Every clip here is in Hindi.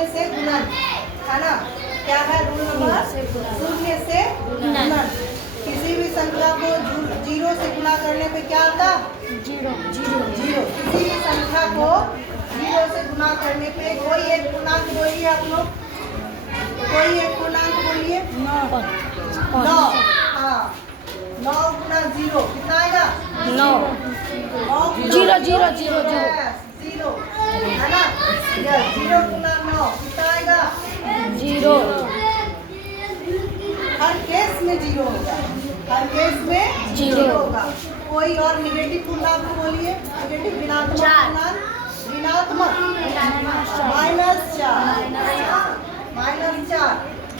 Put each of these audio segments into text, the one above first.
शून्य से गुणन, है ना। क्या है रूल नंबर? शून्य से गुणन। किसी भी संख्या को जीरो से गुणा करने पे क्या आता? जीरो। किसी भी संख्या को जीरो से गुणा करने पे कोई एक पूर्णांक बोलिए आप लोग, कोई एक पूर्णांक बोलिए। 9। हाँ, 9 गुना जीरो कितना आएगा? 9। 0 0 0 जीरो, है ना। 0 गुना 9 कितना आएगा? 0। हर केस में जीरो होगा, हर केस में जीरो होगा। कोई और निगेटिव पूर्णांक बोलिए, निगेटिव ऋणात्मक पूर्णांक, ऋणात्मक -4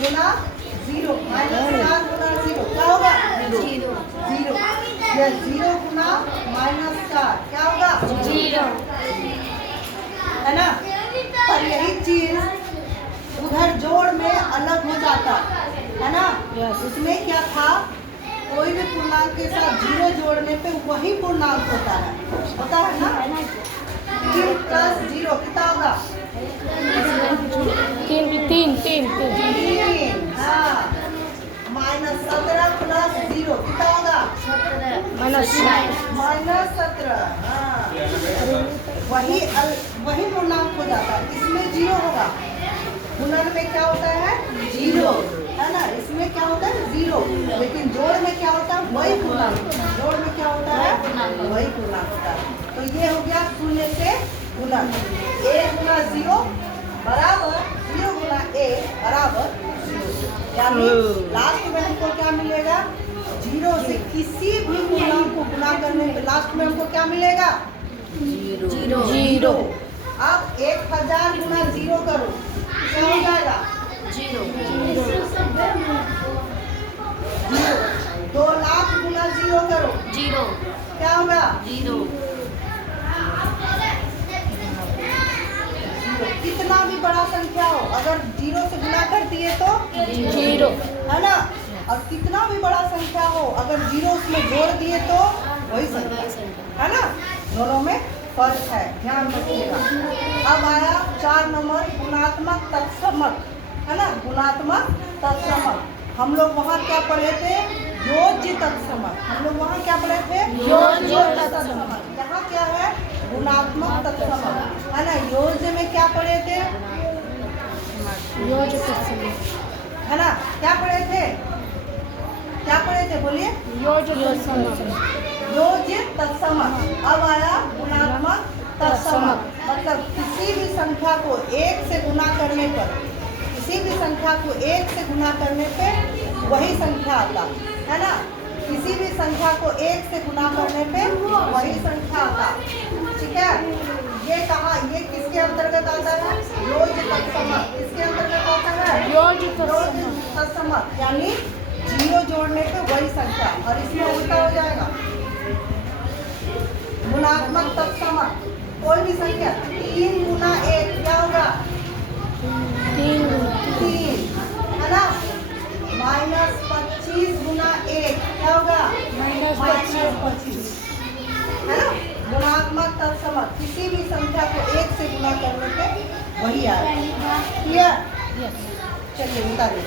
गुना जीरो, -4 गुना जीरो क्या होगा? जीरो। 0 गुना -4 क्या होगा? जीरो, है ना। पर यही चीज उधर जोड़ में अलग हो जाता है ना। उसमें क्या था, कोई भी पूर्णांक के साथ जीरो जोड़ने पे वही पूर्णांक होता है ना। 3 + 0 कितना होगा? 3। हाँ, -17 + 0 कितना होगा? -17। हाँ, वही पूर्णांक हो जाता है। इसमें जीरो होगा, गुणन में क्या होता है? जीरो, है ना। इसमें क्या होता है? जीरो। लेकिन जोड़ में क्या होता है? वही पूर्णांक। जोड़ में क्या होता है? वही पूर्णांक होता है। तो ये हो गया शून्य से गुणन। 1 गुना 0 बराबर 0 गुना 1 बराबर 0। यानी लास्ट में हमको क्या मिलेगा? जीरो से किसी भी पूर्णांक को गुणा करने पे लास्ट में हमको क्या मिलेगा? जीरो। अब 1000 गुना 0 करो, क्या हो जाएगा? जीरो। 2 लाख गुना 0 करो, जीरो, क्या होगा? जीरो। कितना भी बड़ा संख्या हो, अगर जीरो से गुणा कर दिए तो जीरो, है ना। और कितना भी बड़ा संख्या हो, अगर जीरो उसमें जोड़ दिए तो वही संख्या, है ना। दोनों में फर्क है, ध्यान रखिएगा। अब आया 4 नंबर, गुणात्मक तत्समक, है ना। गुणात्मक तत्समक हम लोग वहाँ क्या पढ़े थे? योज्य तत्समक। हम लोग वहाँ क्या पढ़े थे? योज्य तत्समक। यहाँ क्या है? गुणात्मक तत्समक, है ना। योज्य में क्या पढ़े थे? योज्य तत्समक, है ना। क्या पढ़े थे? क्या पढ़े थे बोलिए? योज्य तत्समक। योज्य तत्समक। अब आया गुणात्मक तत्समक, मतलब किसी भी संख्या को 1 से गुणा करने पर, किसी भी संख्या को 1 से गुणा करने पे वही संख्या आता है ना। किसी भी संख्या को 1 से गुणा करने पे वही संख्या आता, ठीक है। ये कहा, ये किसके अंतर्गत आता है? योज्य तत्समक। किसके अंतर्गत आता है? योज्य तत्समक, यानी जीरो जोड़ने पे वही संख्या, और इसमें उल्टा हो जाएगा। गुणात्मक तत्समक, कोई भी संख्या 3 गुना 1 क्या होगा? 3, है ना। -25 गुना 1 क्या होगा? -25, है ना। गुणात्मक तत्समक, किसी भी संख्या को 1 से गुणा करने पे वही आएगा। क्लियर? चलिए बता दें।